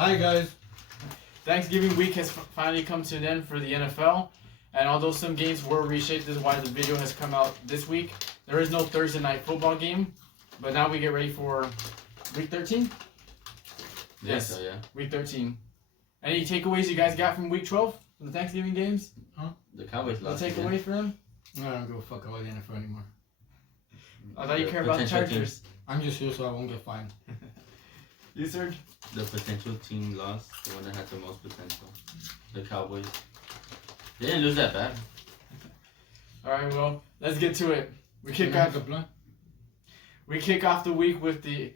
Hi guys. Thanksgiving week has finally come to an end for the NFL, and although some games were reshaped, this is why the video has come out this week. There is no Thursday night football game, but now we get ready for week 13? Yes, so, yeah. Week 13. Any takeaways you guys got from week 12 from the Thanksgiving games? Huh? The Cowboys No lost. takeaway for them? I don't give a fuck about the NFL anymore. I thought you care about the Chargers. I'm just here so I won't get fined. You, Serge? The potential team lost, the one that had the most potential. The Cowboys. They didn't lose that bad. Alright, well, let's get to it. We kick off the week with the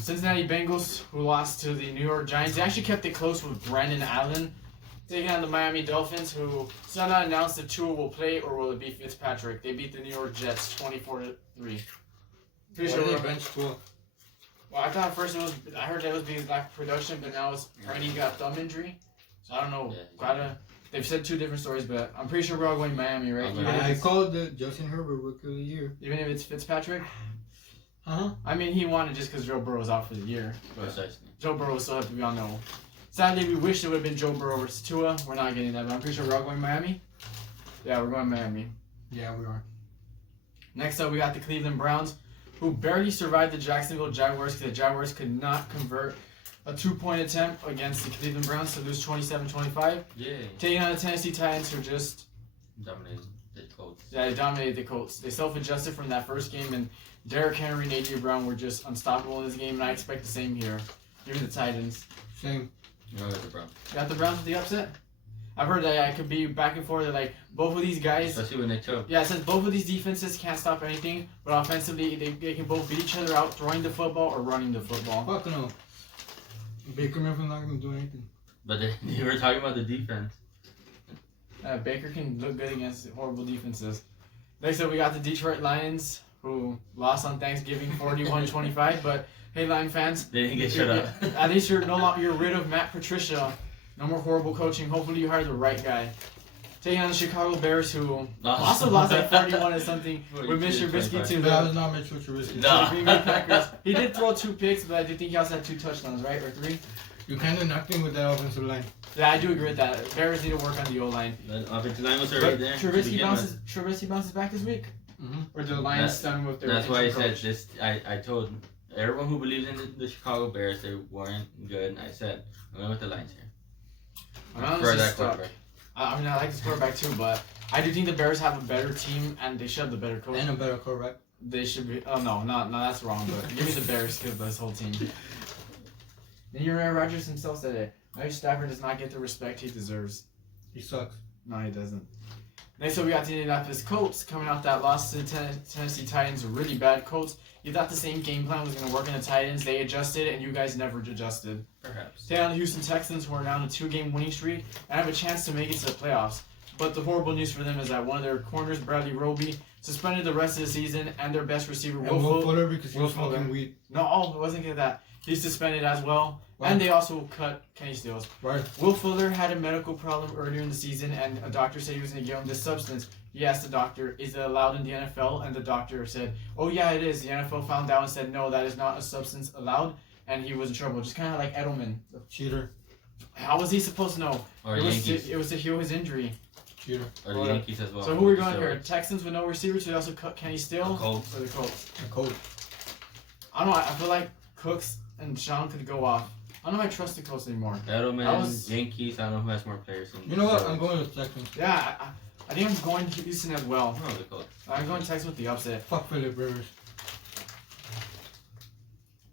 Cincinnati Bengals, who lost to the New York Giants. They actually kept it close with Brandon Allen taking on the Miami Dolphins, who still not announced if Tua will play or will it be Fitzpatrick. They beat the New York Jets 24-3. Why did they bench Tua? Well, I thought at first I heard that was because of lack of production, but now it's Brady got thumb injury. So I don't know. They've said two different stories, but I'm pretty sure we're all going Miami, right? I called Justin Herbert Rookie of the Year. Even if it's Fitzpatrick? Uh-huh. I mean, he wanted just because Joe Burrow's out for the year. Precisely. Joe Burrow will still have to be on the. Sadly, we wish it would have been Joe Burrow versus Tua. We're not getting that, but I'm pretty sure we're all going Miami. Yeah, we're going Miami. Yeah, we are. Next up, we got the Cleveland Browns, who barely survived the Jacksonville Jaguars because the Jaguars could not convert a 2-point attempt against the Cleveland Browns to lose 27-25. Yeah. Taking on the Tennessee Titans, who just Dominated the Colts. they dominated the Colts. They self-adjusted from that first game, and Derrick Henry and A.J. Brown were just unstoppable in this game, and I expect the same here. Even the Titans. Same. You know, the Browns. You got the Browns with the upset? I've heard that it could be back and forth. Like both of these guys. Especially when they choke. Yeah, it says both of these defenses can't stop anything, but offensively they can both beat each other out, throwing the football or running the football. Fuck no. Baker Mayfield's not gonna do anything. But they were talking about the defense. Baker can look good against horrible defenses. Next up, we got the Detroit Lions, who lost on Thanksgiving 41-25. But hey, Lion fans, They didn't get shut up. At least you're rid of Matt Patricia. No more horrible coaching. Hopefully, you hire the right guy. Taking on the Chicago Bears, who also lost like 41 or something with Mr. Trubisky to That was not Mitchell Trubisky. the Green Bay Packers. He did throw 2 picks, but I do think he also had 2 touchdowns, right? Or 3? You can't do nothing with that offensive line. Yeah, I do agree with that. Bears need to work on the O-line. The offensive line was already there. Trubisky bounces back this week? Mm-hmm. Or the Lions stun with their That's why I interim said coach? this. I told everyone who believes in the Chicago Bears they weren't good. And I said I'm going with the Lions here. I'm honestly stuck. I mean, I like this quarterback too, but I do think the Bears have a better team and they should have the better coach. And a better quarterback. They should be. Oh no, that's wrong. But give me the Bears because this whole team. And Aaron Rodgers himself said it. Matthew Stafford does not get the respect he deserves. He sucks. No, he doesn't. Next up, we got the Indianapolis Colts coming off that loss to the Tennessee Titans. A really bad Colts. You thought the same game plan was going to work in the Titans. They adjusted, and you guys never adjusted. Perhaps. Stay on the Houston Texans, who are now on a 2-game winning streak and have a chance to make it to the playoffs. But the horrible news for them is that one of their corners, Bradley Roby, suspended the rest of the season, and their best receiver, Will Fuller, because he was Will Fuller. smoking weed. No, it wasn't that. He's suspended as well. Wow. And they also cut Kenny Stills. Right. Will Fuller had a medical problem earlier in the season, and a doctor said he was going to give him this substance. He asked the doctor, is it allowed in the NFL? And the doctor said, oh yeah, it is. The NFL found out and said, no, that is not a substance allowed. And he was in trouble. Just kind of like Edelman. The cheater. How was he supposed to know? Or It Yankees. was to heal his injury. Cheater. Or the Yankees as well. So who are we going here? Texans with no receivers, so they also cut Kenny Stills? The Colts. Or the Colts? The coach. I don't know. I feel like Cooks and Sean could go off. I don't know if I trust the Colts anymore. Edelman, Yankees. I don't know who has more players. You know what? I'm going with Texans. Yeah, I think I'm going to Houston as well. No, the Colts. I'm going Texans with the upset. Fuck Philip Rivers.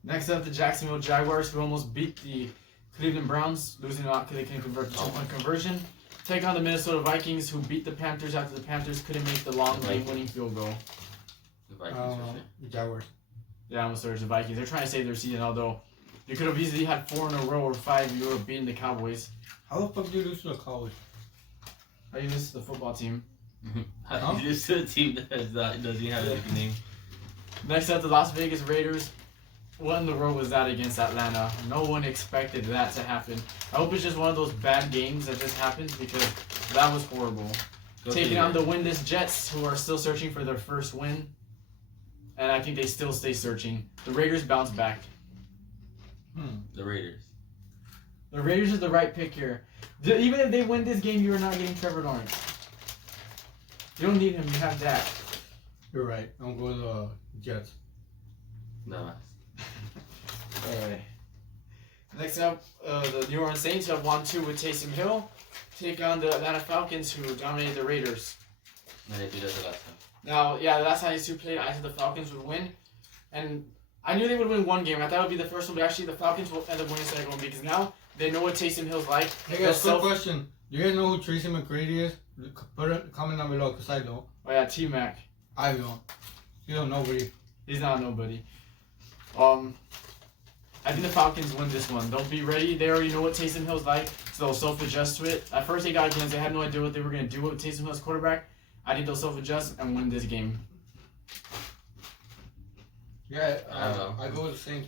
Next up, the Jacksonville Jaguars, who almost beat the Cleveland Browns, losing a lot because they couldn't convert the 2-point conversion. Take on the Minnesota Vikings, who beat the Panthers after the Panthers couldn't make the long game-winning field goal. The Vikings for sure. The Jaguars. Yeah, I'm Serge, the Vikings. They're trying to save their season, although you could have easily had 4 in a row or 5 if you were beating the Cowboys. How the fuck do you lose to the Cowboys? How you lose to the football team? How do you lose to a team that doesn't have a name? Next up, the Las Vegas Raiders. What in the world was that against Atlanta? No one expected that to happen. I hope it's just one of those bad games that just happens because that was horrible. Taking on the winless Jets, who are still searching for their first win. And I think they still stay searching. The Raiders bounce back. The Raiders. The Raiders are the right pick here. Even if they win this game, you are not getting Trevor Lawrence. You don't need him. You have Dak. You're right. I'm going to the Jets. No. Alright. Next up, the New Orleans Saints have won 2 with Taysom Hill. Take on the Atlanta Falcons, who dominated the Raiders. No, they beat us the last time. Now, yeah, the last time these two played, I said the Falcons would win. And I knew they would win one game. I thought it would be the first one, but actually the Falcons will end up winning the second one because now they know what Taysom Hill's like. Hey guys, quick question. Do you guys know who Tracy McGrady is? Put it comment down below because I don't. Oh yeah, T-Mac. I don't. You don't know nobody. He's not nobody. I think the Falcons win this one. They'll be ready. They already know what Taysom Hill's like, so they'll self-adjust to it. At first they got games. They had no idea what they were going to do with Taysom Hill's quarterback. I think they'll self-adjust and win this game. Yeah, I don't know. I go with the Saints.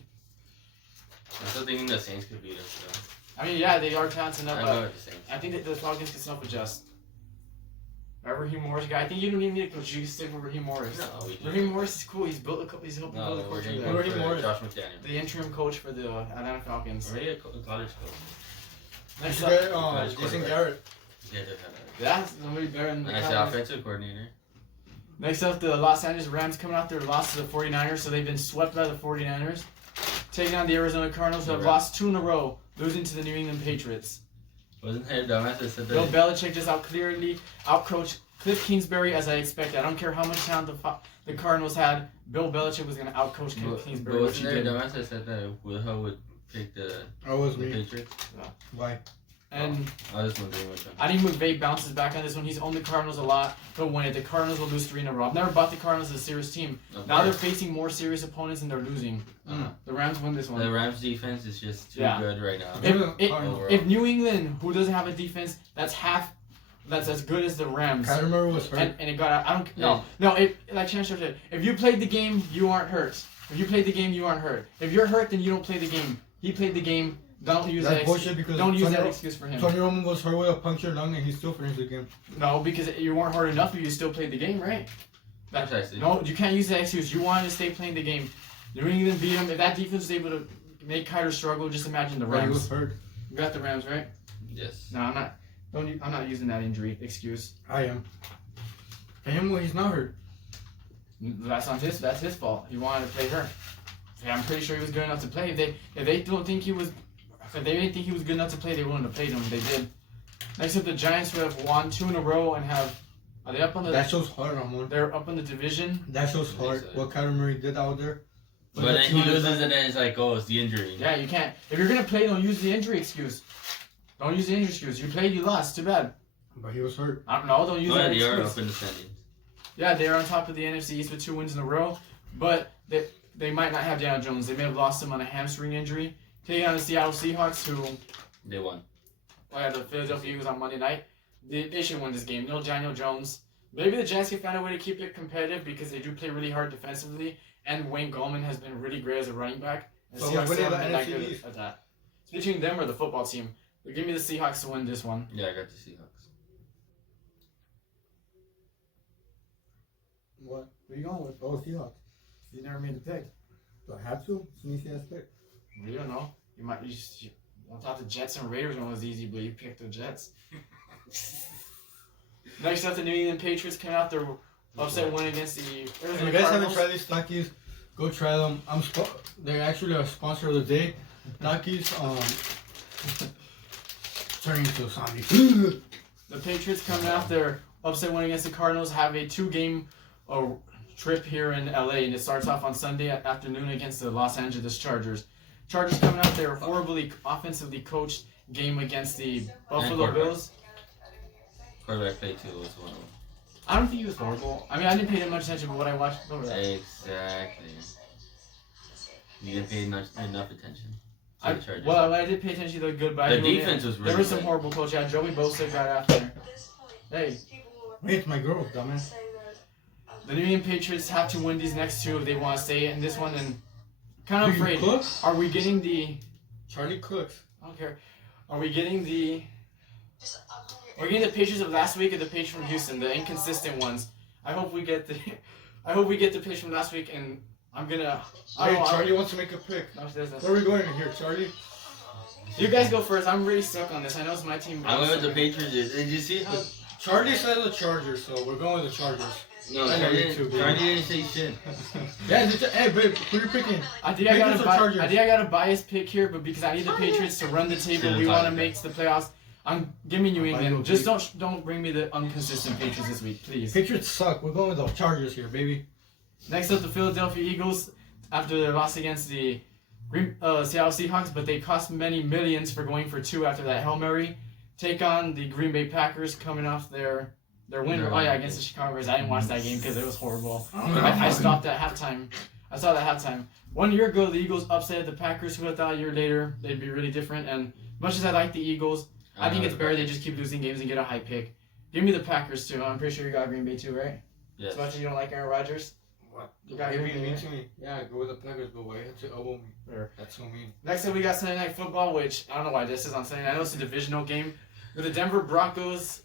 I'm still thinking the Saints could beat us, though. I mean, yeah, they are talented enough, I go but with the Saints. I think that the Falcons can self-adjust. Raheem Morris guy. I think you don't even need a coach. You can stick with Raheem Morris. No, we do. Raheem Morris is cool. He's built a couple. He's helping build a No, we're coach going for Raheem for Morris. Josh McDaniel. the interim coach for the Atlanta Falcons. Already a college coach. Next You up, get College Jason quarterback. Garrett. Yeah, they're kind of. that's nobody better than the And I said Cowboys. offensive coordinator. Next up, the Los Angeles Rams coming out their loss to the 49ers, so they've been swept by the 49ers. Taking on the Arizona Cardinals, who have lost 2 in a row, losing to the New England Patriots. Wasn't there a dumbass that said Bill that? Belichick just outcoached Cliff Kingsbury as I expected. I don't care how much talent the Cardinals had. Bill Belichick was going to outcoach Cliff Kingsbury, But which he wasn't there a did. dumbass that said that who the hell would pick the That was me. Patriots? Why? And I was just wondering which one. I think McVay bounces back on this one. He's owned the Cardinals a lot. He'll win it. The Cardinals will lose 3 in a row. I've never bought the Cardinals as a serious team. Now they're facing more serious opponents and they're losing. The Rams win this one. The Rams defense is just too Yeah. good right now. Overall. If New England, who doesn't have a defense that's as good as the Rams, Kyler Murray was hurt. and it got out. I don't. No. Like Chance said, if you played the game, you aren't hurt. If you played the game, you aren't hurt. If you're hurt, then you don't play the game. He played the game. Don't use That's that. bullshit because Don't use Tony that Ro- excuse for him. Tony Romo was hurt with a punctured lung and he still finished the game. No, because you weren't hard enough. You still played the game, right? Precisely. No, you can't use that excuse. You wanted to stay playing the game. New England beat him. If that defense was able to make Kyler struggle, just imagine the But he was Rams. hurt. You got the Rams, right? Yes. No, I'm not. I'm not using that injury excuse. I am. Him when he's not hurt. That's not his. That's his fault. He wanted to play her. Yeah, I'm pretty sure he was good enough to play. If they didn't think he was good enough to play, they wouldn't have played him. They did. Next up, the Giants, who have won 2 in a row and have. Are they up on the? That shows hard, Ramon. They're up in the division. That shows hard what Kyler Murray did out there. But then he loses and then it's like, oh, it's the injury. Yeah, you can't. If you're gonna play, don't use the injury excuse. Don't use the injury excuse. You played, you lost. Too bad. But he was hurt. I don't know. Don't use Oh, yeah, that they are excuse. up in the standings. Yeah, they're on top of the NFC East with 2 wins in a row, but they might not have Daniel Jones. They may have lost him on a hamstring injury. Taking on the Seattle Seahawks, who They won. had the Philadelphia Eagles on Monday night. They should win this game. No Daniel Jones. Maybe the Giants can find a way to keep it competitive because they do play really hard defensively, and Wayne Gallman has been really great as a running back. And So Seahawks who's winning haven't the been that NFC good East? at that. It's between them or the football team. But give me the Seahawks to win this one. Yeah, I got the Seahawks. What? Where you going with? Oh, Seahawks. You never made a pick. Do I have to? It's an easy ass pick. We don't know. I thought the Jets and Raiders one was easy, but you picked the Jets. Next up, the New England Patriots came out their upset win against the If Arizona you guys haven't Cardinals. tried these Takis, go try them. They're actually a sponsor of the day. Takis, turning into a zombie. The Patriots coming out their upset win against the Cardinals have a 2-game trip here in LA, and it starts off on Sunday afternoon against the Los Angeles Chargers. Chargers coming out their horribly offensively coached game against the Buffalo quarterback. Bills. Quarterback play too was one of them. I don't think he was horrible. I mean, I didn't pay that much attention, but what I watched. Exactly. You didn't pay enough attention to the Chargers. Well, I did pay attention to the good, but The I didn't defense was really there was some good. horrible coaching. Yeah, Joey Bosa got after. Hey, Wait, it's my girl, dumbass. the New England Patriots have to win these next 2 if they want to stay in this one. And kind of afraid. Cooks? Are we getting the? Charlie Cooks. I don't care. Are we getting the? We're getting the Patriots of last week or the Patriots from Houston, the inconsistent ones. I hope we get the. I hope we get the pitch from last week, and I'm gonna. I Wait, don't know, Charlie wants to make a pick. No, she doesn't. Where are we going in here, Charlie? You guys go first. I'm really stuck on this. I know it's my team. I went with the Patriots. Did you see how? Charlie said the Chargers, so we're going with the Chargers. No, I know Charlie you too, baby. didn't say shit. Yeah, hey, babe, who you picking? I think I got Patriots or Chargers? I think I got a biased pick here, but because I need the Patriots to run the table, we want to make the playoffs. I'm giving New England. Just don't bring me the inconsistent Patriots this week, please. Patriots suck. We're going with the Chargers here, baby. Next up, the Philadelphia Eagles, after their loss against the Seattle Seahawks, but they cost many millions for going for 2 after that Hail Mary. Take on the Green Bay Packers coming off their win. Against the Chicago Bears. I didn't watch that game because it was horrible. I stopped at halftime. I saw that halftime. 1 year ago, the Eagles upset the Packers. Who would have thought a year later they'd be really different? And much as I like the Eagles, I think it's better they just keep losing games and get a high pick. Give me the Packers too. I'm pretty sure you got Green Bay too, right? Yes. As much as you don't like Aaron Rodgers. What? You got You're Green being Bay. mean to me. Yeah, go with the Packers, but why you have to elbow me? Sure. That's so mean. Next up, we got Sunday Night Football, which I don't know why this is on Sunday night. I know it's a divisional game. With the Denver Broncos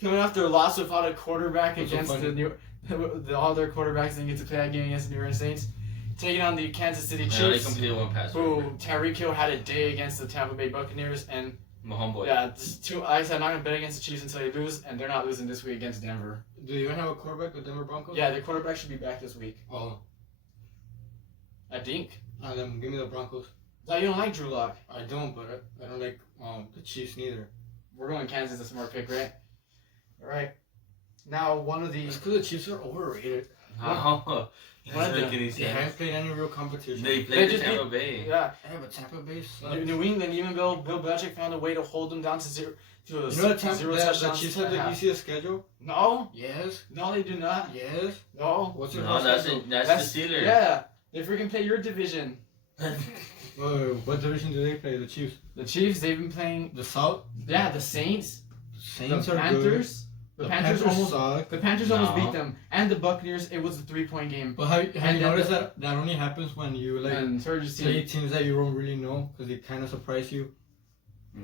coming off their loss without a quarterback That's against so all their quarterbacks didn't get to play that game against the New Orleans Saints. Taking on the Kansas City Yeah, they Chiefs, completed one pass. who Tyreek Hill had a day against the Tampa Bay Buccaneers. And My homeboy. yeah, just like I said, I'm not going to bet against the Chiefs until they lose, and they're not losing this week against Denver. Do you even have a quarterback with Denver Broncos? Yeah, their quarterback should be back this week. Oh, I think. then give me the Broncos. No, you don't like Drew Lock. I don't, but I don't like the Chiefs neither. We're going Kansas, a smart pick, right? All right. Now, one of the... It's because the Chiefs are overrated. Oh, What? they They haven't played any real competition. played the just Tampa Bay. Yeah. Yeah, but Tampa Bay sucks. New England, even Bill Belichick found a way to hold them down to zero. You know the zero the touchdowns. Chiefs have the easiest schedule? No, Yes. no, they do not. Yes. No. What's your No, that's the Steelers. Yeah, they freaking play your division. Wait, what division do they play? The Chiefs. The Chiefs, they've been playing. The South. Yeah, the Saints, Saints the are Panthers. good. The Panthers almost. suck. The Panthers almost No. beat them, and the Buccaneers. It was a 3-point game. But have And you then noticed that only happens when you And Serge play team. teams that you don't really know because they kind of surprise you.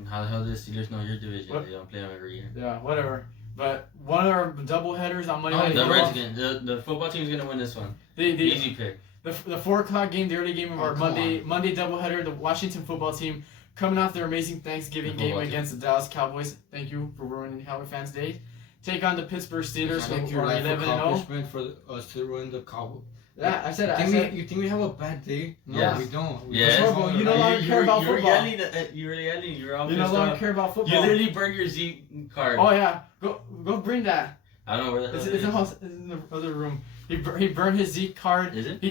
How the hell do the Steelers know your division? What? They don't play them every year. Yeah, whatever. But one of our double headers on Monday Oh, Night The Football. Redskins, the football team's gonna win this one. The Easy pick. The 4 o'clock game, the early game of Oh, our come Monday doubleheader, the Washington football team coming off their amazing Thanksgiving The game football against the Dallas Cowboys. Thank you for ruining Cowboy fans' day. Take on the Pittsburgh Steelers, I think who your are life 11-0. accomplishment for us to ruin the Cowboys. Yeah, I said. You think we have a bad day? No, Yes. we don't. We Yes. just Horrible. don't. You no longer care about you're football. Yelling you're yelling. You're all You no pissed longer off. care about You football. literally burned your Zeke card. Oh yeah, go bring that. I don't know where the hell It's, it it's, is. it's in the other room. He burned his Zeke card. Is it?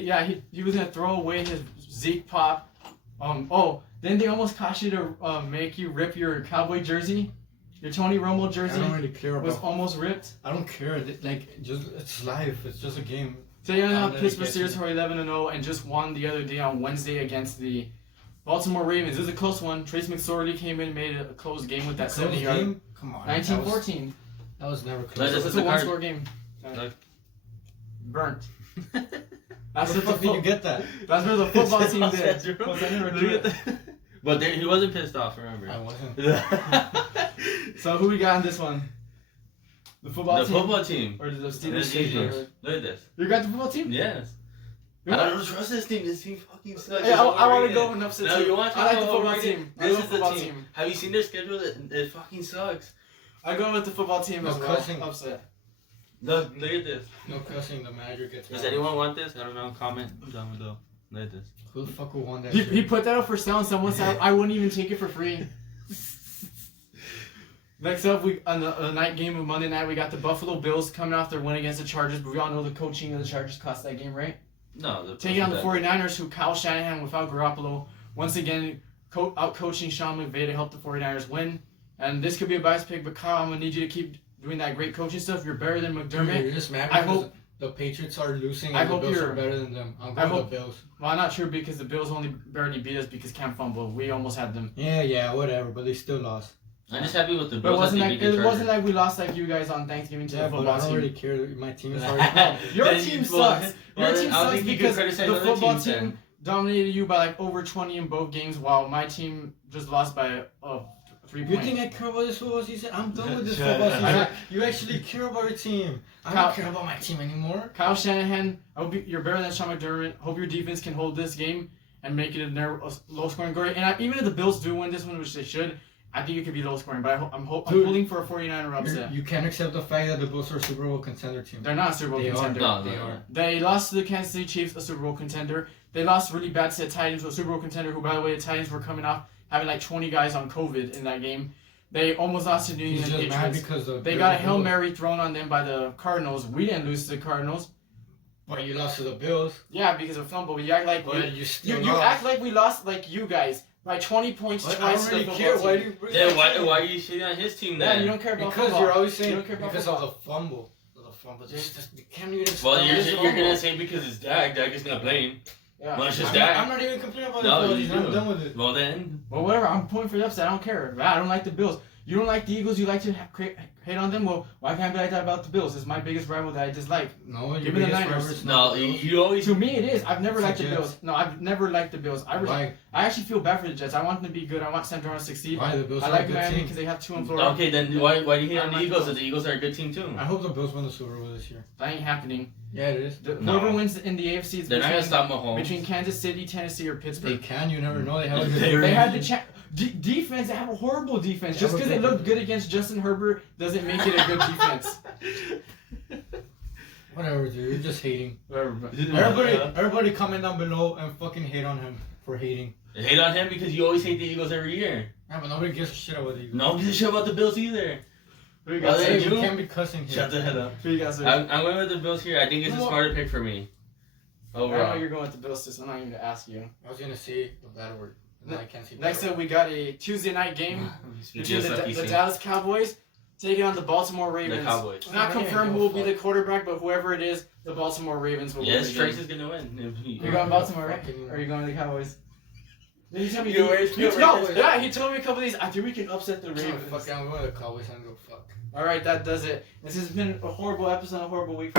He was gonna throw away his Zeke pop. Then they almost cost you to make you rip your Cowboy jersey. Your Tony Romo I jersey don't really care was about. almost ripped. I don't care. It's life. It's just a game. So you I'll know, let it Pittsburgh get Steelers you. were 11-0 and just won the other day on Wednesday against the Baltimore Ravens. This is a close one. Trace McSorley came in and made it a close game with that Close 70-yard. game? Come on. 19-14. That was never Let close. us- It's the a card. one-score game. Look. Burnt. How That's the what the fuck did you get that? That's what the football It team says did. zero. Because I never Look do at it. that. But he wasn't pissed off, remember. I wasn't. So who we got in this one? The football The team? football team. Or the This Steelers is team? easy. Look at this. You got the football team? Yes. You I got- don't trust this team. This team fucking sucks. Yeah, I want to It's go overrated. and upset No, too. you want to I like the go football overrated? team. I This love is the football the team. Have you seen their schedule? It fucking sucks. I go with the football team No as well. cussing. Upset. Look at this. No cussing. The manager gets. Does mad. anyone want this? I don't know. Comment down below. Look at this. Who the fuck will want that? He shit? put that up for sale and someone said I wouldn't even take it for free. Next up, we on the night game of Monday night, we got the Buffalo Bills coming off their win against the Chargers, but we all know the coaching of the Chargers cost that game, right? No. Taking on the 49ers, who Kyle Shanahan without Garoppolo, once again out-coaching Sean McVay to help the 49ers win. And this could be a bias pick, but Kyle, I'm going to need you to keep doing that great coaching stuff. You're better than Dude, McDermott. you're just mad I because hope- the Patriots are losing I and the hope Bills you're- are better than them. I'm I going with hope- the Bills. Well, not true because the Bills only barely beat us because Cam fumbled. We almost had them. Yeah, whatever, but they still lost. I'm just happy with the But it Bills. wasn't that like they beat the it wasn't Chargers. like we lost like you guys on Thanksgiving to Yeah, the but football I don't team. really care. My team is already. Your Then team you- sucks. well, Your then team I don't sucks think you can because criticize the other football teams team then. dominated you by like over 20 in both games, while my team just lost by 3 You points. think I care about this football season? I'm done with this Shut football up. season. You actually care about your team. I Kyle- don't care about my team anymore. Kyle Shanahan, I hope you're better than Sean McDermott. Hope your defense can hold this game. and make it a low scoring game. And even if the Bills do win this one, which they should, I think it could be low scoring. But I'm pulling for a 49er upset. You can't accept the fact that the Bills are a Super Bowl contender team. They're not a Super Bowl contender. No, They are. They lost to the Kansas City Chiefs, a Super Bowl contender. They lost really bad to the Titans, a Super Bowl contender, who, by the way, the Titans were coming off having like 20 guys on COVID in that game. They almost lost to New He's England just mad Patriots. because They got a Hail Mary thrown on them by the Cardinals. We didn't lose to the Cardinals. But you lost to the Bills. Yeah, because of a fumble. But you act like But you still you lost. act like we lost like you guys by 20 points But twice. I don't to the really care. football Why team. do you bring Yeah, that why up? are you shitting on his team Yeah, then? you don't care about Because football. you're always You saying don't care about because of football. the fumble. The fumble. Just you can't even. Well, stop you're this you're fumble. gonna say because it's Dak. Dak is not playing. Yeah. Well, it's just I'm Dak. not even complaining about No, the you Bills. I'm do. done with it. Well then, Well, whatever. I'm pulling for the upset. I don't care. I don't like the Bills. You don't like the Eagles. You like to hate on them. Well, why can't I be like that about the Bills? It's my biggest rival that I dislike. No, Give your me the biggest Niners. rival is no, not the Bills. you always. To me, it is. I've never liked the Jets. Bills. No, I've never liked the Bills. Why? I actually feel bad for the Jets. I want them to be good. I want Sam Darnold to succeed. Why the Bills I are like a good Miami team? because they have 2 in Florida. Okay, then why do you hate on I the like Eagles? the The Eagles are a good team too. I hope the Bills win the Super Bowl this year. That ain't happening. Yeah, it is. No. Whoever wins in the AFC is They're not gonna between, stop Mahomes. between Kansas City, Tennessee, or They Pittsburgh. can. You never know. They have a good. They They had the division. defense. They have a horrible defense. They Just have a because they good look good against Justin Herbert doesn't make it a good defense. Whatever, dude. You're just hating. Everybody- Everybody comment down below and fucking hate on him for hating. They hate on him because you always hate the Eagles every year. Yeah, but nobody gives a shit about the Eagles. No one gives a shit about the Bills either. Who you Well, got, they Serge? do. You can't be cussing here. Shut the hell up. Who you got, Serge? I'm going with the Bills here. I think it's a No. smarter pick for me. I know Overall. you're going with the Bills, so I'm not even going to ask you. I was gonna say a bad word. And then I can't say bad Next word. up, we got a Tuesday night game between Just like the you see. Dallas Cowboys taking on the Baltimore Ravens. The Cowboys. It's not confirmed who will be the quarterback, but whoever it is, the Baltimore Ravens will Yes, win. Trace is gonna win. You're going Baltimore, right? Fucking- Or are you going to the Cowboys? Did you tell me? You always feel no, right. yeah, he told me a couple of these. I think we can upset the Oh, Ravens. fuck, I'm going to the Cowboys. I'm going to fuck. All right, that does it. This has been a horrible episode, a horrible week.